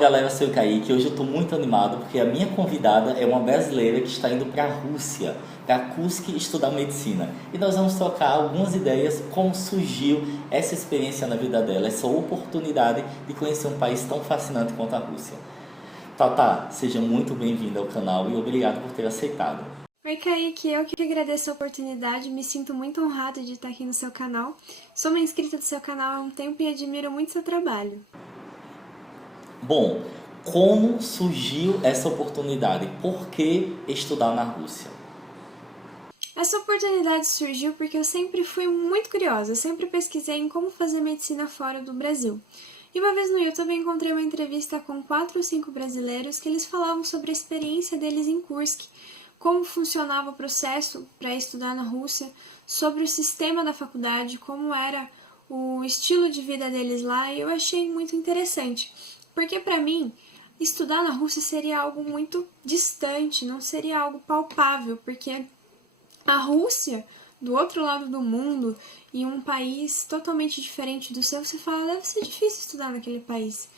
galera, eu sou o Kaique. Hoje eu estou muito animado porque a minha convidada é uma brasileira que está indo para a Rússia, para Kursk, estudar medicina. E nós vamos trocar algumas ideias como surgiu essa experiência na vida dela, essa oportunidade de conhecer um país tão fascinante quanto a Rússia. Tata, seja muito bem-vinda ao canal e obrigado por ter aceitado. Oi, Kaique, eu que agradeço a oportunidade, me sinto muito honrada de estar aqui no seu canal. Sou uma inscrita do seu canal há um tempo e admiro muito seu trabalho. Bom, como surgiu essa oportunidade? Por que estudar na Rússia? Essa oportunidade surgiu porque eu sempre fui muito curiosa, eu sempre pesquisei em como fazer medicina fora do Brasil. E uma vez no YouTube eu encontrei uma entrevista com 4 ou 5 brasileiros que eles falavam sobre a experiência deles em Kursk, como funcionava o processo para estudar na Rússia, sobre o sistema da faculdade, como era o estilo de vida deles lá, e eu achei muito interessante. Porque para mim, estudar na Rússia seria algo muito distante, não seria algo palpável, porque a Rússia, do outro lado do mundo, e um país totalmente diferente do seu, você fala, deve ser difícil estudar naquele país.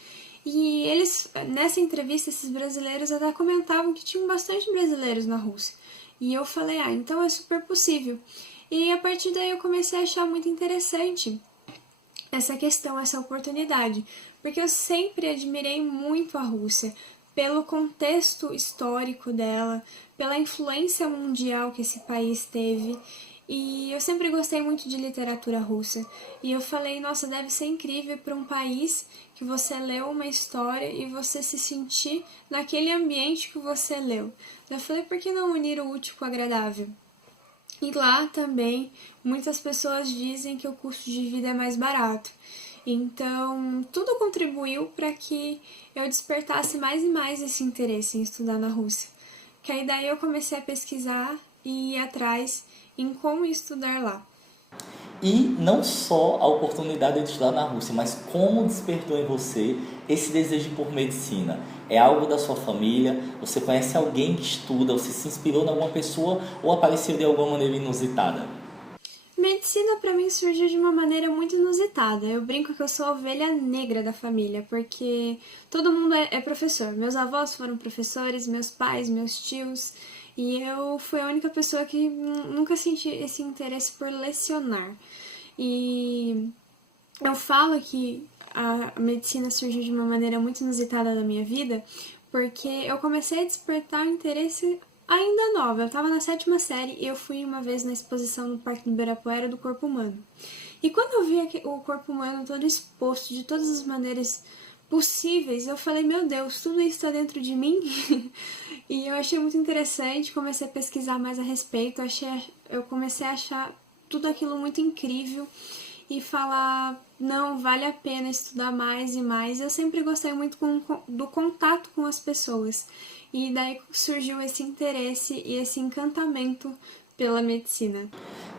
E eles, nessa entrevista, esses brasileiros até comentavam que tinham bastante brasileiros na Rússia. E eu falei, então é super possível. E a partir daí eu comecei a achar muito interessante essa questão, essa oportunidade, porque eu sempre admirei muito a Rússia, pelo contexto histórico dela, pela influência mundial que esse país teve, e eu sempre gostei muito de literatura russa. E eu falei, nossa, deve ser incrível para um país que você leu uma história e você se sentir naquele ambiente que você leu. Eu falei, por que não unir o útil com o agradável? E lá também muitas pessoas dizem que o custo de vida é mais barato. Então, tudo contribuiu para que eu despertasse mais e mais esse interesse em estudar na Rússia. Que aí daí eu comecei a pesquisar e ir atrás em como estudar lá. E não só a oportunidade de estudar na Rússia, mas como despertou em você esse desejo por medicina? É algo da sua família? Você conhece alguém que estuda? Você se inspirou em alguma pessoa ou apareceu de alguma maneira inusitada? Medicina para mim surgiu de uma maneira muito inusitada. Eu brinco que eu sou a ovelha negra da família, porque todo mundo é professor. Meus avós foram professores, meus pais, meus tios, e eu fui a única pessoa que nunca senti esse interesse por lecionar. E eu falo que a medicina surgiu de uma maneira muito inusitada na minha vida, porque eu comecei a despertar o interesse ainda nova. Eu estava na 7ª série e eu fui uma vez na exposição no Parque do Ibirapuera do corpo humano. E quando eu vi o corpo humano todo exposto de todas as maneiras possíveis, eu falei, meu Deus, tudo isso está dentro de mim? E eu achei muito interessante, comecei a pesquisar mais a respeito, eu comecei a achar tudo aquilo muito incrível e falar, não, vale a pena estudar mais e mais. Eu sempre gostei muito do contato com as pessoas. E daí surgiu esse interesse e esse encantamento pela medicina.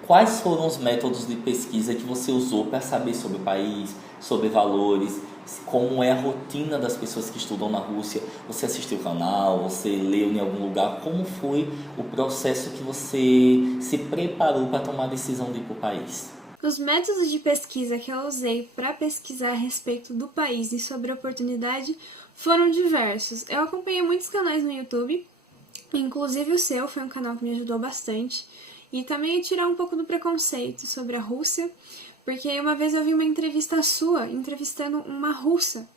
Quais foram os métodos de pesquisa que você usou para saber sobre o país, sobre valores, como é a rotina das pessoas que estudam na Rússia? Você assistiu o canal, você leu em algum lugar? Como foi o processo que você se preparou para tomar a decisão de ir para o país? Os métodos de pesquisa que eu usei para pesquisar a respeito do país e sobre a oportunidade foram diversos. Eu acompanhei muitos canais no YouTube, inclusive o seu foi um canal que me ajudou bastante, e também a tirar um pouco do preconceito sobre a Rússia, porque uma vez eu vi uma entrevista sua entrevistando uma russa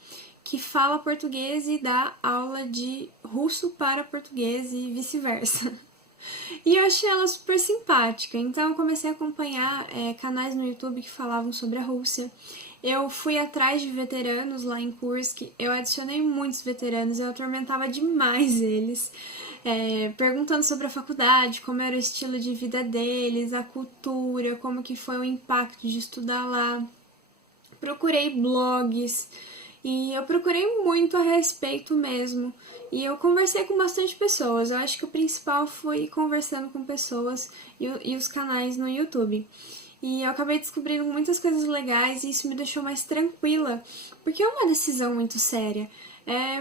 que fala português e dá aula de russo para português e vice-versa. E eu achei ela super simpática, então eu comecei a acompanhar canais no YouTube que falavam sobre a Rússia. Eu fui atrás de veteranos lá em Kursk, eu adicionei muitos veteranos, eu atormentava demais eles, perguntando sobre a faculdade, como era o estilo de vida deles, a cultura, como que foi o impacto de estudar lá. Procurei blogs e eu procurei muito a respeito mesmo. E eu conversei com bastante pessoas. Eu acho que o principal foi ir conversando com pessoas e os canais no YouTube. e eu acabei descobrindo muitas coisas legais e isso me deixou mais tranquila, porque é uma decisão muito séria.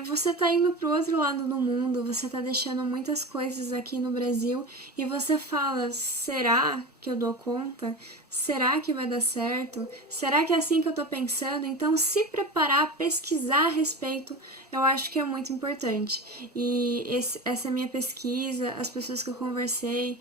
Você tá indo pro outro lado do mundo, você tá deixando muitas coisas aqui no Brasil e você fala, será que eu dou conta? Será que vai dar certo? Será que é assim que eu tô pensando? Então, se preparar, pesquisar a respeito, eu acho que é muito importante. E essa minha pesquisa, as pessoas que eu conversei,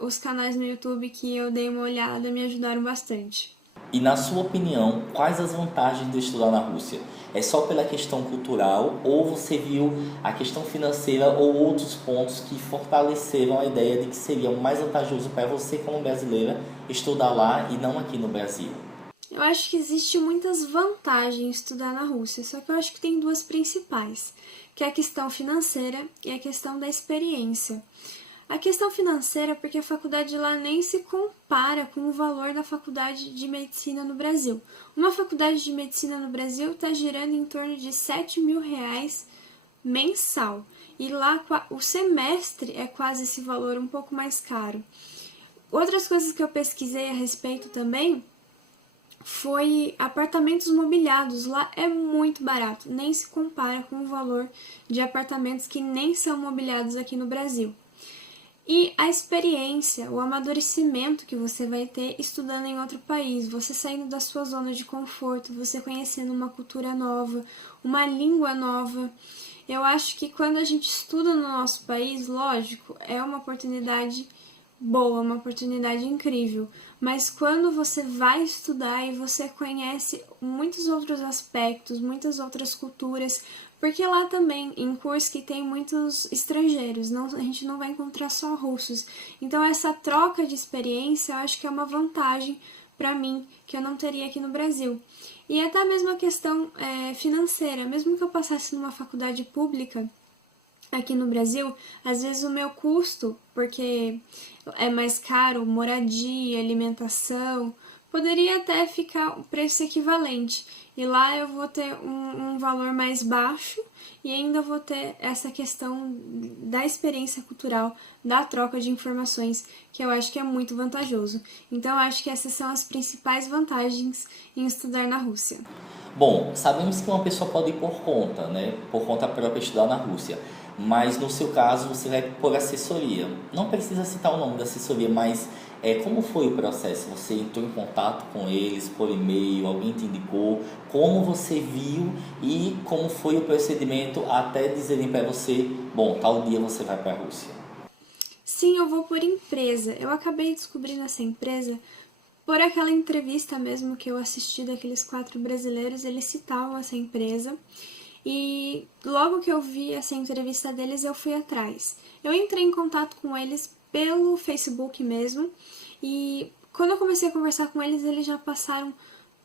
os canais no YouTube que eu dei uma olhada me ajudaram bastante. E na sua opinião, quais as vantagens de estudar na Rússia? É só pela questão cultural ou você viu a questão financeira ou outros pontos que fortaleceram a ideia de que seria mais vantajoso para você como brasileira estudar lá e não aqui no Brasil? Eu acho que existe muitas vantagens em estudar na Rússia, só que eu acho que tem duas principais, que é a questão financeira e a questão da experiência. A questão financeira, porque a faculdade lá nem se compara com o valor da faculdade de medicina no Brasil. Uma faculdade de medicina no Brasil está girando em torno de R$ 7.000 mensal. E lá o semestre é quase esse valor, um pouco mais caro. Outras coisas que eu pesquisei a respeito também foi apartamentos mobiliados. Lá é muito barato, nem se compara com o valor de apartamentos que nem são mobiliados aqui no Brasil. E a experiência, o amadurecimento que você vai ter estudando em outro país, você saindo da sua zona de conforto, você conhecendo uma cultura nova, uma língua nova. Eu acho que quando a gente estuda no nosso país, lógico, é uma oportunidade boa, uma oportunidade incrível. Mas quando você vai estudar e você conhece muitos outros aspectos, muitas outras culturas, porque lá também, em Kursk, tem muitos estrangeiros, a gente não vai encontrar só russos. Então essa troca de experiência eu acho que é uma vantagem para mim, que eu não teria aqui no Brasil. E até mesmo a questão financeira, mesmo que eu passasse numa faculdade pública, aqui no Brasil, às vezes o meu custo, porque é mais caro, moradia, alimentação, poderia até ficar o preço equivalente. E lá eu vou ter um valor mais baixo e ainda vou ter essa questão da experiência cultural, da troca de informações, que eu acho que é muito vantajoso. Então eu acho que essas são as principais vantagens em estudar na Rússia. Bom, sabemos que uma pessoa pode ir por conta, né? Por conta própria estudar na Rússia. Mas no seu caso você vai por assessoria. Não precisa citar o nome da assessoria, mas como foi o processo? Você entrou em contato com eles por e-mail, alguém te indicou? Como você viu e como foi o procedimento até dizerem para você, bom, tal dia você vai para a Rússia? Sim, eu vou por empresa. Eu acabei descobrindo essa empresa por aquela entrevista mesmo que eu assisti daqueles 4 brasileiros, eles citavam essa empresa. E logo que eu vi essa entrevista deles, eu fui atrás. Eu entrei em contato com eles pelo Facebook mesmo. E quando eu comecei a conversar com eles, eles já passaram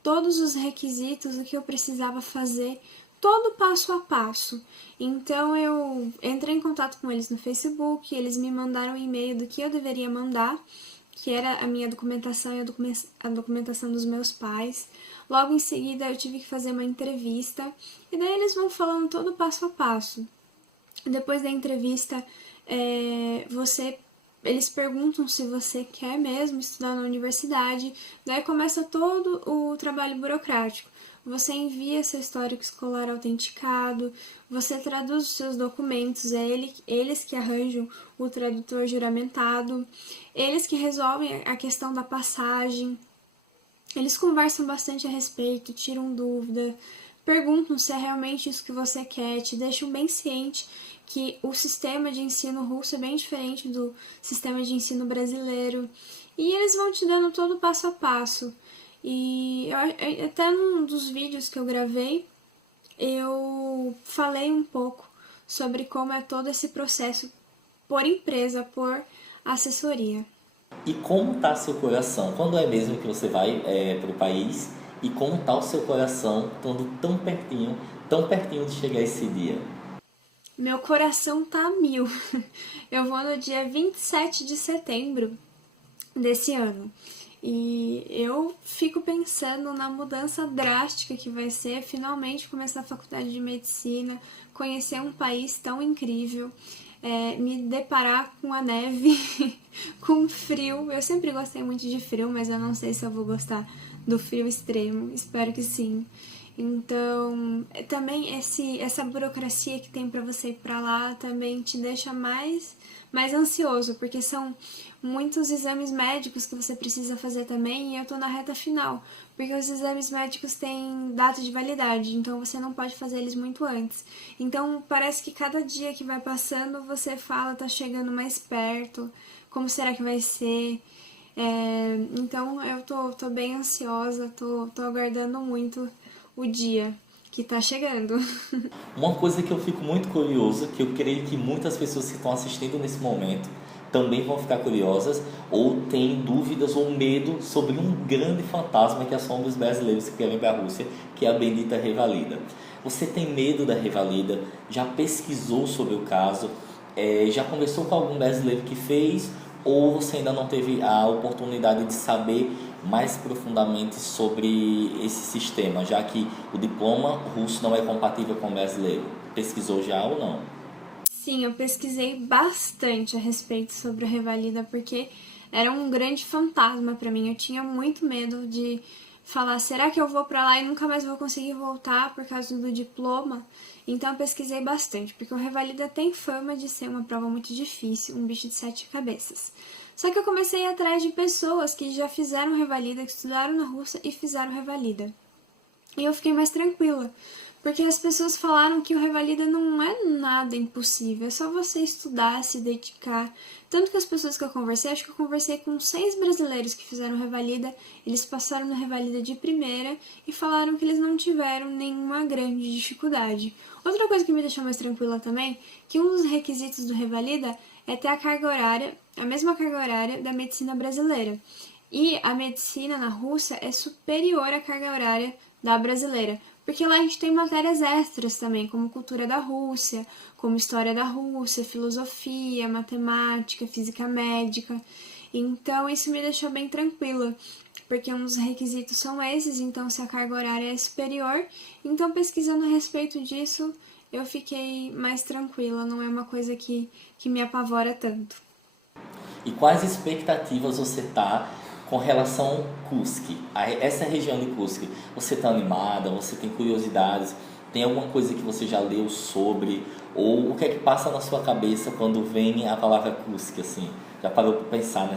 todos os requisitos, o que eu precisava fazer, todo passo a passo. Então eu entrei em contato com eles no Facebook, eles me mandaram um e-mail do que eu deveria mandar, que era a minha documentação e a documentação dos meus pais. Logo em seguida eu tive que fazer uma entrevista e daí eles vão falando todo passo a passo. Depois da entrevista, eles perguntam se você quer mesmo estudar na universidade, daí começa todo o trabalho burocrático. Você envia seu histórico escolar autenticado, você traduz os seus documentos, eles que arranjam o tradutor juramentado, eles que resolvem a questão da passagem, eles conversam bastante a respeito, tiram dúvida, perguntam se é realmente isso que você quer, te deixam bem ciente que o sistema de ensino russo é bem diferente do sistema de ensino brasileiro. E eles vão te dando todo passo a passo. E até num dos vídeos que eu gravei, eu falei um pouco sobre como é todo esse processo por empresa, por assessoria. E como está seu coração? Quando é mesmo que você vai para o país? E como está o seu coração estando tão pertinho de chegar esse dia? Meu coração tá a mil. Eu vou no dia 27 de setembro desse ano. E eu fico pensando na mudança drástica que vai ser finalmente começar a faculdade de medicina, conhecer um país tão incrível. me deparar com a neve, com frio. Eu sempre gostei muito de frio, mas eu não sei se eu vou gostar do frio extremo, espero que sim. Então, também essa burocracia que tem para você ir para lá também te deixa mais ansioso, porque são muitos exames médicos que você precisa fazer também, e eu tô na reta final, porque os exames médicos têm data de validade, então você não pode fazer eles muito antes. Então, parece que cada dia que vai passando, você fala, tá chegando mais perto, como será que vai ser? Então, eu tô bem ansiosa, tô aguardando muito o dia que tá chegando. Uma coisa que eu fico muito curioso, que eu creio que muitas pessoas que estão assistindo nesse momento também vão ficar curiosas ou têm dúvidas ou medo sobre um grande fantasma que assombra os brasileiros que querem ir para a Rússia, que é a bendita Revalida. Você tem medo da Revalida? Já pesquisou sobre o caso? Já conversou com algum brasileiro que fez? Ou você ainda não teve a oportunidade de saber mais profundamente sobre esse sistema, já que o diploma russo não é compatível com o brasileiro? Pesquisou já ou não? Sim, eu pesquisei bastante a respeito sobre a Revalida, porque era um grande fantasma para mim. Eu tinha muito medo de falar, será que eu vou para lá e nunca mais vou conseguir voltar por causa do diploma? Então eu pesquisei bastante, porque o Revalida tem fama de ser uma prova muito difícil, um bicho de sete cabeças. Só que eu comecei a ir atrás de pessoas que já fizeram Revalida, que estudaram na Rússia e fizeram Revalida. E eu fiquei mais tranquila, porque as pessoas falaram que o Revalida não é nada impossível, é só você estudar, se dedicar. Tanto que as pessoas que eu conversei, acho que eu conversei com 6 brasileiros que fizeram Revalida, eles passaram na Revalida de primeira e falaram que eles não tiveram nenhuma grande dificuldade. Outra coisa que me deixou mais tranquila também, que um dos requisitos do Revalida é ter a carga horária, a mesma carga horária da medicina brasileira. E a medicina na Rússia é superior à carga horária da brasileira, porque lá a gente tem matérias extras também, como cultura da Rússia, como história da Rússia, filosofia, matemática, física médica. Então isso me deixou bem tranquila, porque um dos requisitos são esses, então se a carga horária é superior, então pesquisando a respeito disso, eu fiquei mais tranquila, não é uma coisa que me apavora tanto. E quais expectativas você tá com relação a Kursk, a essa região de Kursk? Você está animada? Você tem curiosidades? Tem alguma coisa que você já leu sobre? Ou o que é que passa na sua cabeça quando vem a palavra Kursk, assim? Já parou para pensar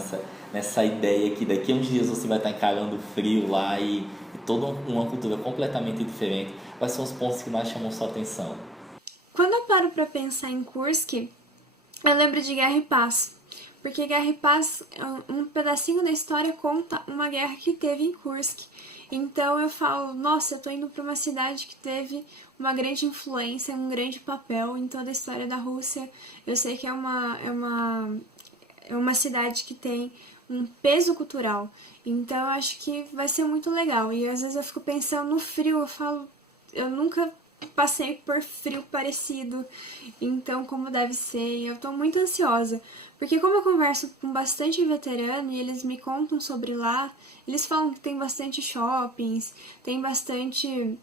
nessa ideia que daqui a uns dias você vai estar encarando o frio lá e toda uma cultura completamente diferente? Quais são os pontos que mais chamam sua atenção? Quando eu paro para pensar em Kursk, eu lembro de Guerra e Paz, porque Guerra e Paz, um pedacinho da história conta uma guerra que teve em Kursk. Então eu falo, nossa, eu tô indo para uma cidade que teve uma grande influência, um grande papel em toda a história da Rússia. Eu sei que é uma cidade que tem um peso cultural. Então eu acho que vai ser muito legal. E às vezes eu fico pensando no frio, eu falo, eu nunca passei por frio parecido, então como deve ser, eu tô muito ansiosa, porque como eu converso com bastante veterano e eles me contam sobre lá, eles falam que tem bastante shoppings, tem bastante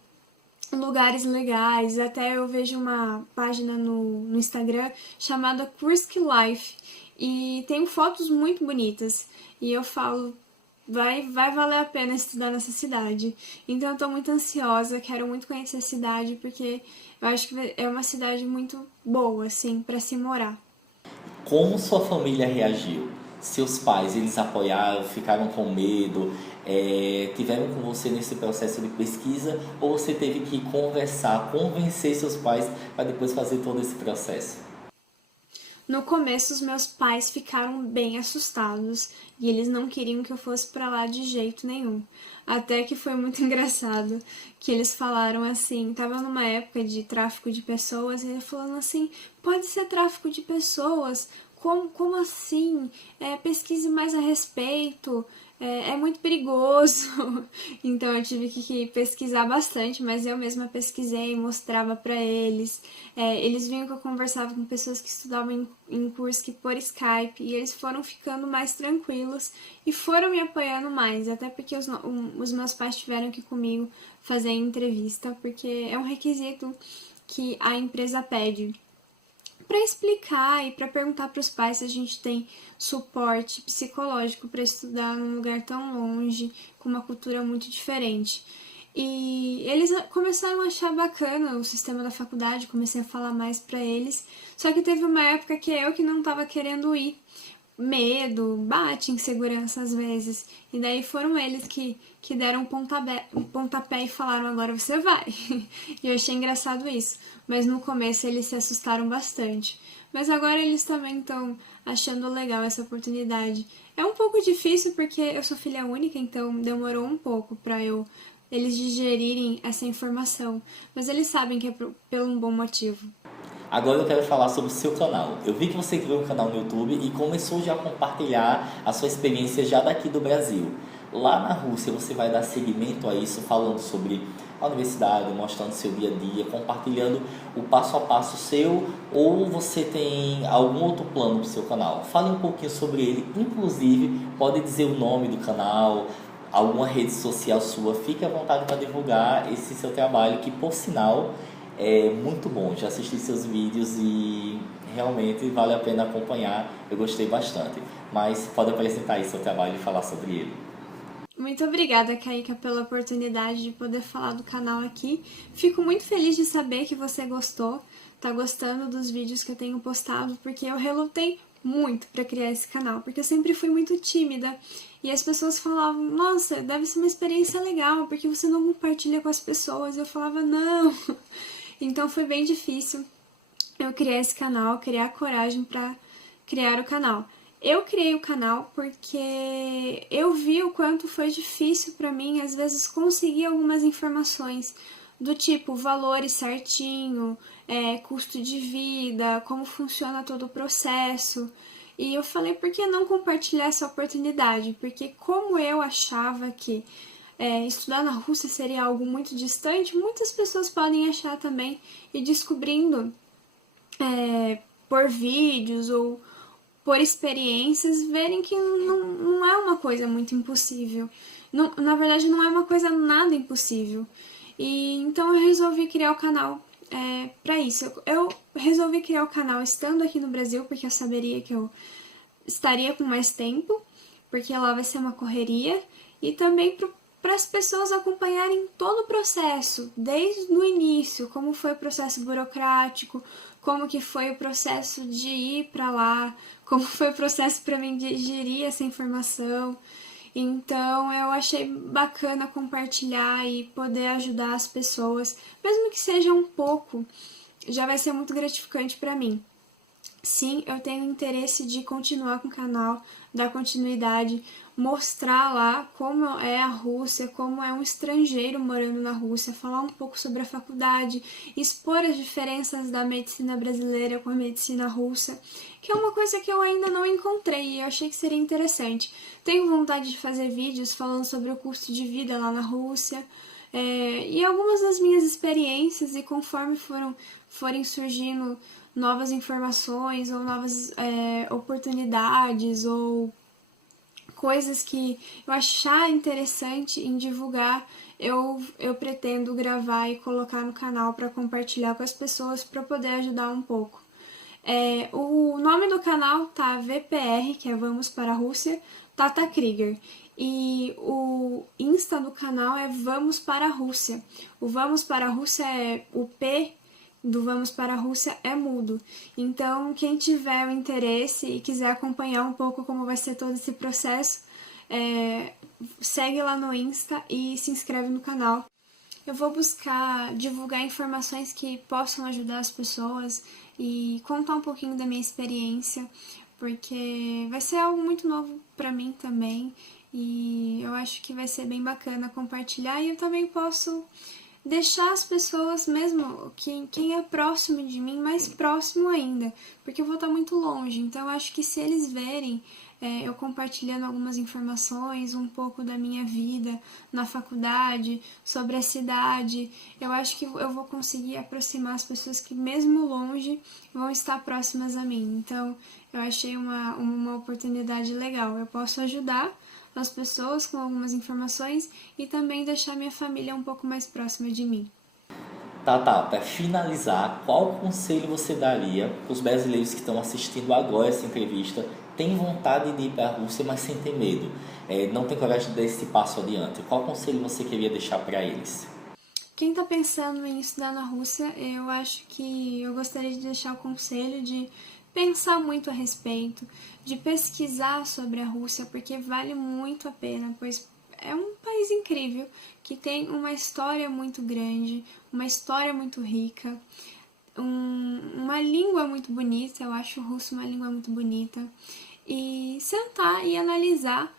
lugares legais, até eu vejo uma página no Instagram chamada Kursk Life, e tem fotos muito bonitas, e eu falo, vai valer a pena estudar nessa cidade. Então eu tô muito ansiosa, quero muito conhecer a cidade, porque eu acho que é uma cidade muito boa, assim, para se morar. Como sua família reagiu? Seus pais, eles apoiaram, ficaram com medo, tiveram com você nesse processo de pesquisa ou você teve que conversar, convencer seus pais para depois fazer todo esse processo? No começo, os meus pais ficaram bem assustados e eles não queriam que eu fosse para lá de jeito nenhum. Até que foi muito engraçado que eles falaram assim, tava numa época de tráfico de pessoas, e ele falando assim, pode ser tráfico de pessoas? Como assim? Pesquise mais a respeito. É muito perigoso. Então eu tive que pesquisar bastante, mas eu mesma pesquisei, mostrava para eles. Eles viam que eu conversava com pessoas que estudavam em Kursk por Skype e eles foram ficando mais tranquilos e foram me apoiando mais, até porque os meus pais tiveram que ir comigo fazer entrevista, porque é um requisito que a empresa pede para explicar e para perguntar para os pais se a gente tem suporte psicológico para estudar num lugar tão longe, com uma cultura muito diferente. E eles começaram a achar bacana o sistema da faculdade, comecei a falar mais para eles, só que teve uma época que eu que não estava querendo ir. Medo, bate insegurança às vezes. E daí foram eles que deram um pontapé e falaram, agora você vai. E eu achei engraçado isso. Mas no começo eles se assustaram bastante. Mas agora eles também estão achando legal essa oportunidade. É um pouco difícil porque eu sou filha única, então demorou um pouco para eles digerirem essa informação. Mas eles sabem que é pelo um bom motivo. Agora eu quero falar sobre o seu canal. Eu vi que você criou um canal no YouTube e começou já a compartilhar a sua experiência já daqui do Brasil. Lá na Rússia você vai dar seguimento a isso, falando sobre a universidade, mostrando seu dia a dia, compartilhando o passo a passo seu, ou você tem algum outro plano para o seu canal? Fale um pouquinho sobre ele, inclusive pode dizer o nome do canal, alguma rede social sua, fique à vontade para divulgar esse seu trabalho, que por sinal é muito bom. Já assisti seus vídeos e realmente vale a pena acompanhar, eu gostei bastante. Mas pode apresentar aí seu trabalho e falar sobre ele. Muito obrigada, Kaika, pela oportunidade de poder falar do canal aqui. Fico muito feliz de saber que você gostou, tá gostando dos vídeos que eu tenho postado, porque eu relutei muito para criar esse canal, porque eu sempre fui muito tímida e as pessoas falavam, nossa, deve ser uma experiência legal, porque você não compartilha com as pessoas. Eu falava, não. Então foi bem difícil eu criar esse canal, criar coragem para criar o canal. Eu criei o canal porque eu vi o quanto foi difícil para mim, às vezes, conseguir algumas informações do tipo valores certinho, custo de vida, como funciona todo o processo. E eu falei, por que não compartilhar essa oportunidade? Porque como eu achava que estudar na Rússia seria algo muito distante, muitas pessoas podem achar também, e descobrindo por vídeos ou por experiências, verem que não é uma coisa muito impossível. Não, na verdade, não é uma coisa nada impossível. E então eu resolvi criar o canal para isso. Eu resolvi criar o canal estando aqui no Brasil, porque eu saberia que eu estaria com mais tempo, porque lá vai ser uma correria, e também para as pessoas acompanharem todo o processo, desde o início, como foi o processo burocrático, como que foi o processo de ir para lá, como foi o processo para mim de digerir essa informação. Então eu achei bacana compartilhar e poder ajudar as pessoas, mesmo que seja um pouco, já vai ser muito gratificante para mim. Sim, eu tenho interesse de continuar com o canal, dar continuidade, mostrar lá como é a Rússia, como é um estrangeiro morando na Rússia, falar um pouco sobre a faculdade, expor as diferenças da medicina brasileira com a medicina russa, que é uma coisa que eu ainda não encontrei e eu achei que seria interessante. Tenho vontade de fazer vídeos falando sobre o custo de vida lá na Rússia, e algumas das minhas experiências, e conforme forem surgindo novas informações ou novas oportunidades ou coisas que eu achar interessante em divulgar, eu pretendo gravar e colocar no canal para compartilhar com as pessoas para poder ajudar um pouco. O nome do canal tá VPR, que é Vamos para a Rússia, Tata Krieger. E o Insta do canal é Vamos para a Rússia. O Vamos para a Rússia o P do Vamos para a Rússia é mudo. Então, quem tiver o interesse e quiser acompanhar um pouco como vai ser todo esse processo, segue lá no Insta e se inscreve no canal. Eu vou buscar divulgar informações que possam ajudar as pessoas e contar um pouquinho da minha experiência, porque vai ser algo muito novo para mim também e eu acho que vai ser bem bacana compartilhar, e eu também posso deixar as pessoas, mesmo quem é próximo de mim, mais próximo ainda, porque eu vou estar muito longe. Então eu acho que se eles verem eu compartilhando algumas informações, um pouco da minha vida na faculdade, sobre a cidade, eu acho que eu vou conseguir aproximar as pessoas que, mesmo longe, vão estar próximas a mim. Então eu achei uma oportunidade legal. Eu posso ajudar as pessoas com algumas informações e também deixar minha família um pouco mais próxima de mim. Tá, para finalizar, qual conselho você daria para os brasileiros que estão assistindo agora essa entrevista, têm vontade de ir para a Rússia, mas sem ter medo, não tem coragem de dar esse passo adiante? Qual conselho você queria deixar para eles? Quem está pensando em estudar na Rússia, eu acho que eu gostaria de deixar o conselho de pensar muito a respeito, de pesquisar sobre a Rússia, porque vale muito a pena, pois é um país incrível, que tem uma história muito grande, uma história muito rica, uma língua muito bonita, eu acho o russo uma língua muito bonita, e sentar e analisar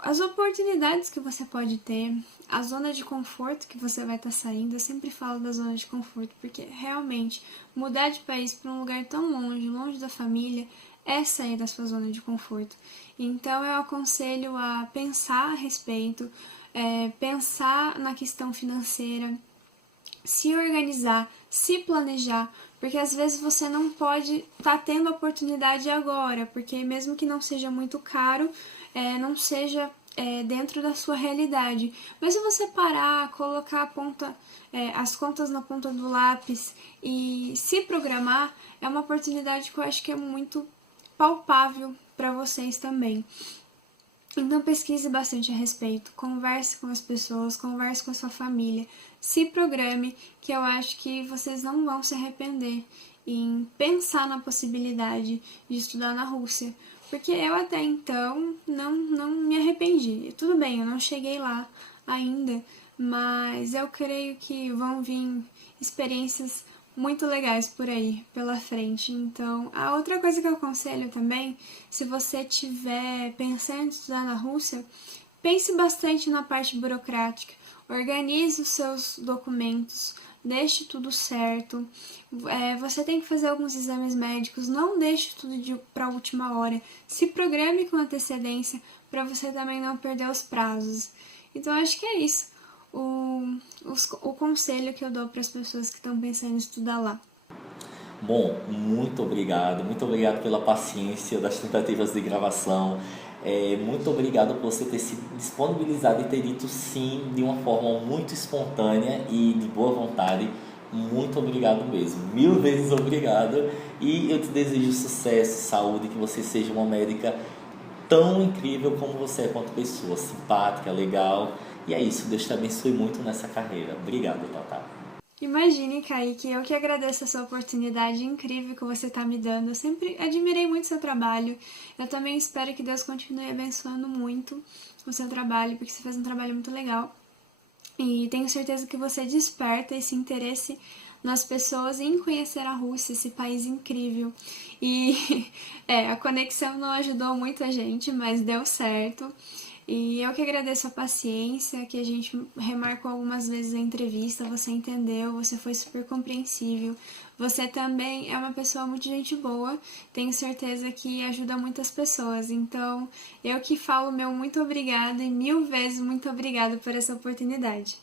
as oportunidades que você pode ter, a zona de conforto que você vai estar saindo. Eu sempre falo da zona de conforto, porque realmente mudar de país para um lugar tão longe, longe da família, é sair da sua zona de conforto. Então eu aconselho a pensar a respeito, pensar na questão financeira, se organizar, se planejar, porque às vezes você não pode estar tendo oportunidade agora, porque mesmo que não seja muito caro, não seja dentro da sua realidade. Mas se você parar, colocar as contas na ponta do lápis e se programar, é uma oportunidade que eu acho que é muito palpável para vocês também. Então pesquise bastante a respeito, converse com as pessoas, converse com a sua família, se programe, que eu acho que vocês não vão se arrepender em pensar na possibilidade de estudar na Rússia, porque eu até então não me arrependi. Tudo bem, eu não cheguei lá ainda, mas eu creio que vão vir experiências muito legais por aí, pela frente. Então, a outra coisa que eu aconselho também, se você estiver pensando em estudar na Rússia, pense bastante na parte burocrática, organize os seus documentos, deixe tudo certo. Você tem que fazer alguns exames médicos, não deixe tudo para a última hora. Se programe com antecedência para você também não perder os prazos. Então, acho que é isso. O conselho que eu dou para as pessoas que estão pensando em estudar lá. Bom, muito obrigado pela paciência das tentativas de gravação. Muito obrigado por você ter se disponibilizado e ter dito sim de uma forma muito espontânea e de boa vontade. Muito obrigado mesmo, 1000 vezes obrigado. E eu te desejo sucesso, saúde, que você seja uma médica tão incrível como você é quanto pessoa, simpática, legal. E é isso, Deus te abençoe muito nessa carreira. Obrigado, Tata. Imagine, Kaique, eu que agradeço essa oportunidade incrível que você está me dando. Eu sempre admirei muito seu trabalho. Eu também espero que Deus continue abençoando muito o seu trabalho, porque você faz um trabalho muito legal. E tenho certeza que você desperta esse interesse nas pessoas em conhecer a Rússia, esse país incrível. E a conexão não ajudou muita gente, mas deu certo. E eu que agradeço a paciência, que a gente remarcou algumas vezes a entrevista, você entendeu, você foi super compreensível. Você também é uma pessoa muito gente boa, tenho certeza que ajuda muitas pessoas. Então, eu que falo meu muito obrigada e 1000 vezes muito obrigada por essa oportunidade.